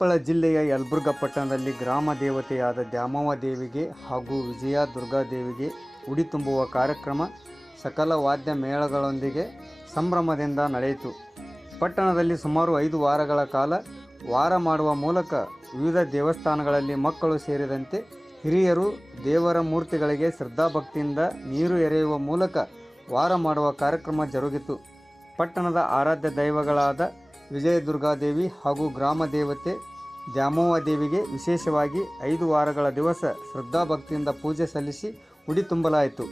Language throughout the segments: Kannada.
ಕೊಪ್ಪಳ ಜಿಲ್ಲೆಯ ಯಲಬುರ್ಗಾ ಪಟ್ಟಣದಲ್ಲಿ ಗ್ರಾಮ ದೇವತೆಯಾದ ದ್ಯಾಮವ್ವ ದೇವಿಗೆ ಹಾಗೂ ವಿಜಯ ದುರ್ಗಾದೇವಿಗೆ ಉಡಿ ತುಂಬುವ ಕಾರ್ಯಕ್ರಮ ಸಕಲ ವಾದ್ಯ ಮೇಳಗಳೊಂದಿಗೆ ಸಂಭ್ರಮದಿಂದ ನಡೆಯಿತು. ಪಟ್ಟಣದಲ್ಲಿ ಸುಮಾರು 5 ವಾರಗಳ ಕಾಲ ವಾರ ಮಾಡುವ ಮೂಲಕ ವಿವಿಧ ದೇವಸ್ಥಾನಗಳಲ್ಲಿ ಮಕ್ಕಳು ಸೇರಿದಂತೆ ಹಿರಿಯರು ದೇವರ ಮೂರ್ತಿಗಳಿಗೆ ಶ್ರದ್ಧಾಭಕ್ತಿಯಿಂದ ನೀರು ಎರೆಯುವ ಮೂಲಕ ವಾರ ಮಾಡುವ ಕಾರ್ಯಕ್ರಮ ಜರುಗಿತು. ಪಟ್ಟಣದ ಆರಾಧ್ಯ ದೈವಗಳಾದ ವಿಜಯ ದುರ್ಗಾದೇವಿ ಹಾಗೂ ಗ್ರಾಮ ದೇವತೆ ದ್ಯಾಮವ್ವ ದೇವಿಗೆ ವಿಶೇಷವಾಗಿ 5 ವಾರಗಳ ದಿವಸ ಶ್ರದ್ಧಾಭಕ್ತಿಯಿಂದ ಪೂಜೆ ಸಲ್ಲಿಸಿ ಉಡಿ ತುಂಬಲಾಯಿತು.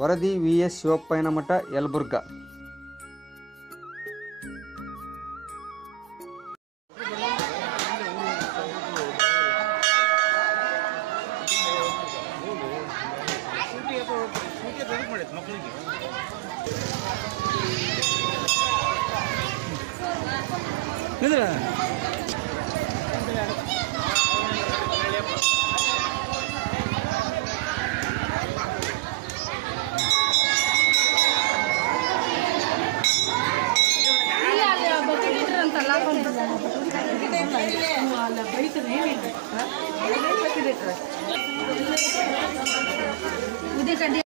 ವರದಿ VS ಶಿವಪ್ಪಯ್ಯನಮಠ, ಯಲಬುರ್ಗಾ. उद्या